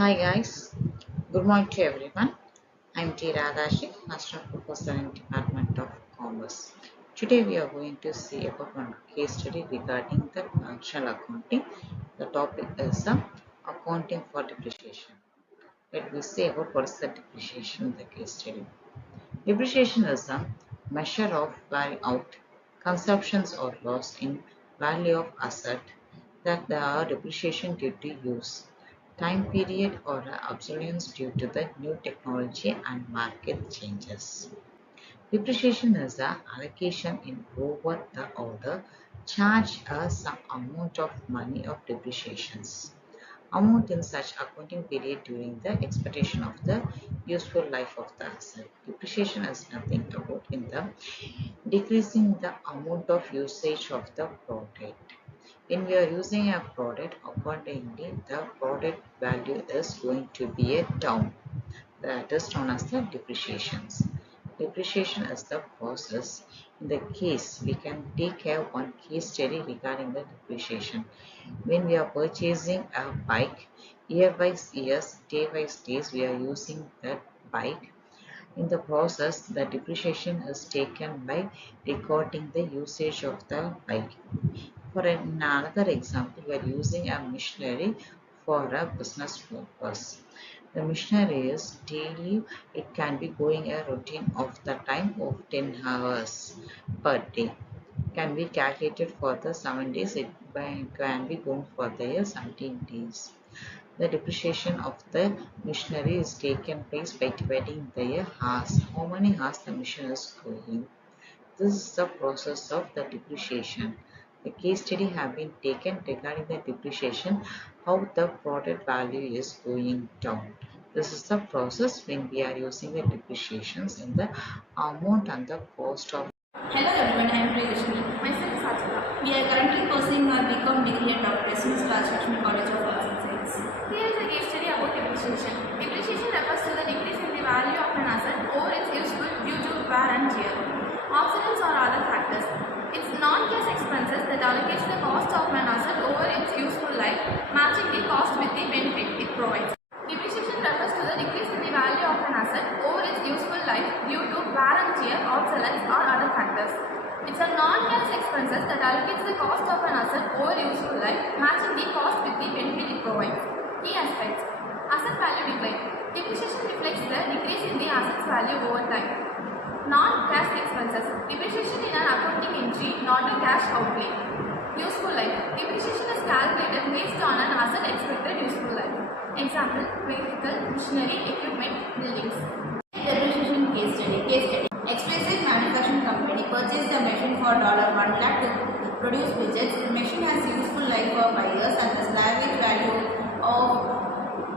Hi guys, good morning to everyone. I'm T. Radhashi, Assistant Professor in Department of Commerce. Today we are going to see about one case study regarding the functional accounting. The topic is accounting for depreciation. Let me say about what is the depreciation in the case study. Depreciation is a measure of wearing out, consumptions or loss in value of asset that the depreciation due to use, time period or obsolescence due to the new technology and market changes. Depreciation is the allocation in over the order charge some amount of money of depreciations amount in such accounting period during the expectation of the useful life of the asset. Depreciation is nothing about in the decreasing the amount of usage of the product. When we are using a product, accordingly the product value is going to be a down. That is known as the depreciations. Depreciation is the process. In the case, we can take a one case study regarding the depreciation. When we are purchasing a bike, year by years, day by days, we are using that bike. In the process, the depreciation is taken by recording the usage of the bike. For another example, we are using a machinery for a business purpose. The machinery is daily, it can be going a routine of the time of 10 hours per day. Can be calculated for the 7 days, it can be going for the 17 days. The depreciation of the machinery is taken place by dividing the hours. How many hours the machine is going. This is the process of the depreciation. The case study have been taken regarding the depreciation, how the product value is going down. This is the process when we are using the depreciations in the amount and the cost of. Hello everyone, I am Priyashni. Myself is Sajita. We are currently pursuing our BCom degree at Dr. SNS College of Arts and Science. Here is a case study about depreciation. Depreciation refers to the decrease in the value of an asset or its useful due to wear and tear, obsolescence or other factors. It's non-cash expenses that allocates the cost of an asset over its useful life, matching the cost with the benefit it provides. Depreciation refers to the decrease in the value of an asset over its useful life due to wear and tear, obsolescence or other factors. It's a non-cash expenses that allocates the cost of an asset over useful life, matching the cost with the benefit it provides. Key aspects: asset value decline. Depreciation reflects the decrease in the asset's value over time. Non-cash expenses. Depreciation in an accounting entry, not a cash outlay. Useful life. Depreciation is calculated based on an asset expected useful life. Example: vehicle, machinery, equipment, buildings. Depreciation case study. Expensive manufacturing company purchased a machine for $1 lakh to produce widgets. The machine has useful life for 5 years and the salvage value of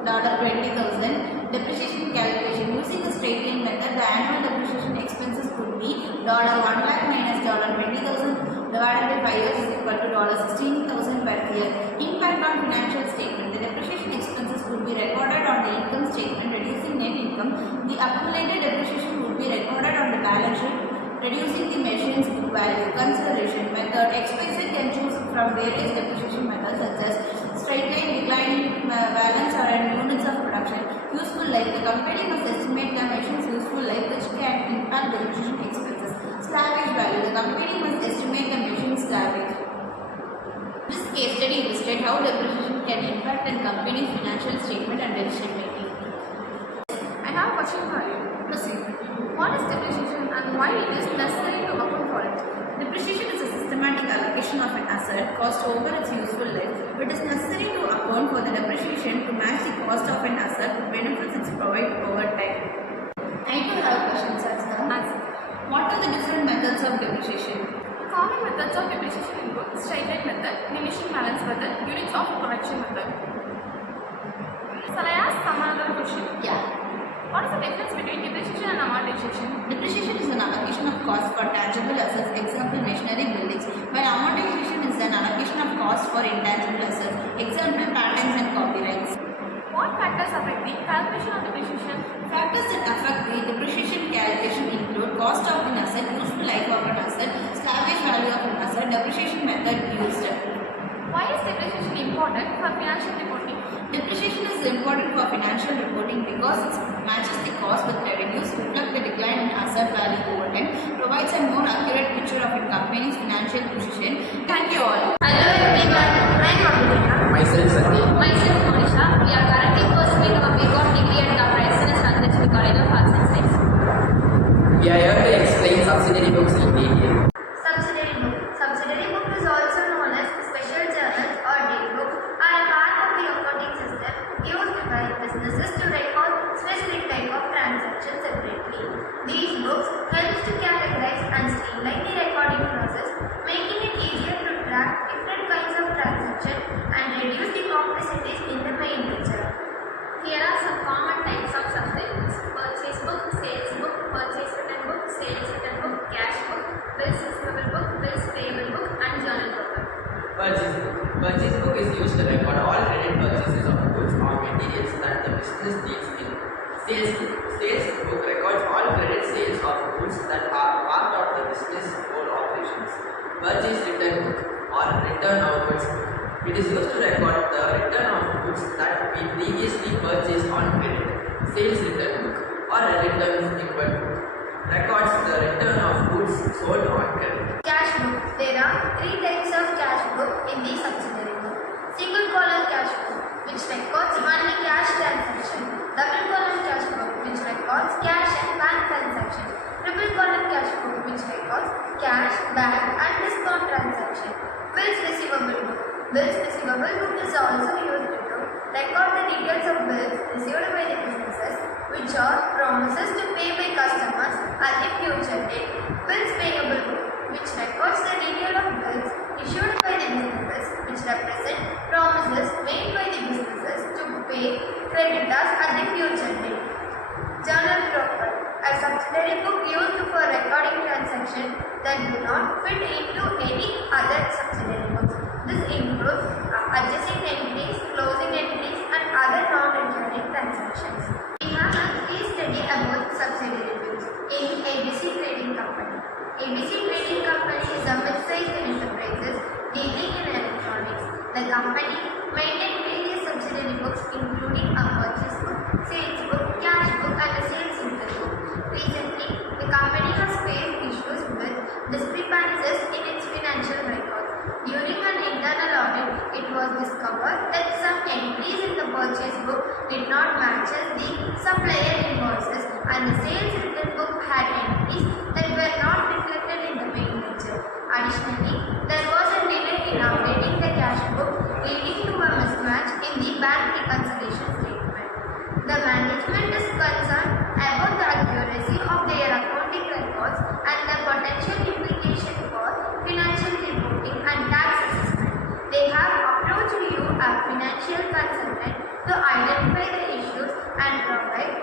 $20,000. Depreciation calculation. Using the straight line method, the annual depreciation expenses could be $1 lakh minus $20,000 divided by 5 years is equal to $16,000 per year. Impact on financial statement. The depreciation expenses would be recorded on the income statement, reducing net income. The accumulated depreciation would be recorded on the balance sheet, reducing the machine's book value. Consideration method. XYZ can choose from various depreciation methods such as straight line, declining balance or units of production. Useful life. The company must estimate the machine's useful life, which can impact the depreciation expenses. Salvage value. The company must estimate the machine's salvage. This case study illustrates how depreciation can impact a company's financial statement and decision making. I have a question for you. Proceed. What is depreciation and why it is necessary to account for it? Depreciation is a systematic allocation of an asset cost over its useful life. It is necessary to account for the depreciation to match the cost of an asset with benefits it provides over time. I do have questions as well. What are the different methods of depreciation? Common methods of depreciation include straight line method, diminishing balance method, units of production method. Shall I ask some other question? Yeah. What is the difference between depreciation and amortization? Depreciation is an allocation of cost for tangible assets, example machinery, buildings, while amortization is an allocation of cost for intangible assets, example patents and copyrights. What factors affect the calculation of depreciation? Factors that affect the depreciation calculation include cost of an asset, useful life of an asset, salvage value of an asset, depreciation method used. Why is depreciation important for financial reporting? Depreciation is important important for financial reporting because it matches the cost with revenues, reflects the decline in asset value over time, provides a more accurate picture of a company's financial position. Thank you all. Hello everyone, I am Abhinav. Myself, Sandeep. Myself, Monisha. We are currently pursuing our BCom degree at the SNS University College of Arts and Science. We are here to explain subsidiary books in detail. Subsidiary book. Subsidiary book is also known as special journals or daybook, are a part of the accounting system used by businesses to record specific type of transactions separately. These books help to categorize and streamline the recording process, making it easier to track different kinds of transactions and reduce the complexities in the main ledger. Here are some common types of subsidiary books: purchase book, sales book, purchase return book, sales return book, cash book, bills receivable book, bills payable book, and journal book. Purchase book. Purchase book is used to record all credit purchases of goods or materials that the business needs in. Sales book. Sales book records all credit sales of goods that are part of the business whole operations. Purchase return book or return of goods book. It is used to record the return of goods that we previously purchased on credit. Sales return book or a return inward book records the return of goods sold on credit. Cash book. There are three types of cash book in the subsidiary book. Single column cash book, which records only cash transaction. Double column cash book, which records cash and bank transaction. Triple column cash book, which records cash, bank and discount transaction. Bills receivable book. Bills receivable book is also used to record the details of bills received by the businesses, which are promises to pay by customers at a future date. Bills payable book, which records the detail of bills issued by the businesses, which represent promises made by the businesses to pay creditors at the future date. Journal proper, a subsidiary book used for recording transactions that do not fit into any other subsidiary books. This includes adjusting entries, closing entries, and other non-recurring transactions. We have a case study about subsidiary books in ABC Trading Company. ABC Trading Company is a mid-sized enterprise dealing in electronics. The company maintains various subsidiary books including a purchase book, sales book, cash book, and a sales return book. Recently, the company has faced issues with discrepancies in its financial records. During an internal audit, it was discovered that some entries in the purchase book did not match the supplier invoices, and the sales return book had entries that were not reflected in the main ledger. Additionally, there was a delay in updating the cash book, leading to a mismatch in the bank reconciliation statement. The management is concerned about the accuracy of their accounting records and the potential implication for financial reporting and tax assessment. They have approached you, a financial consultant, to identify the issues and provide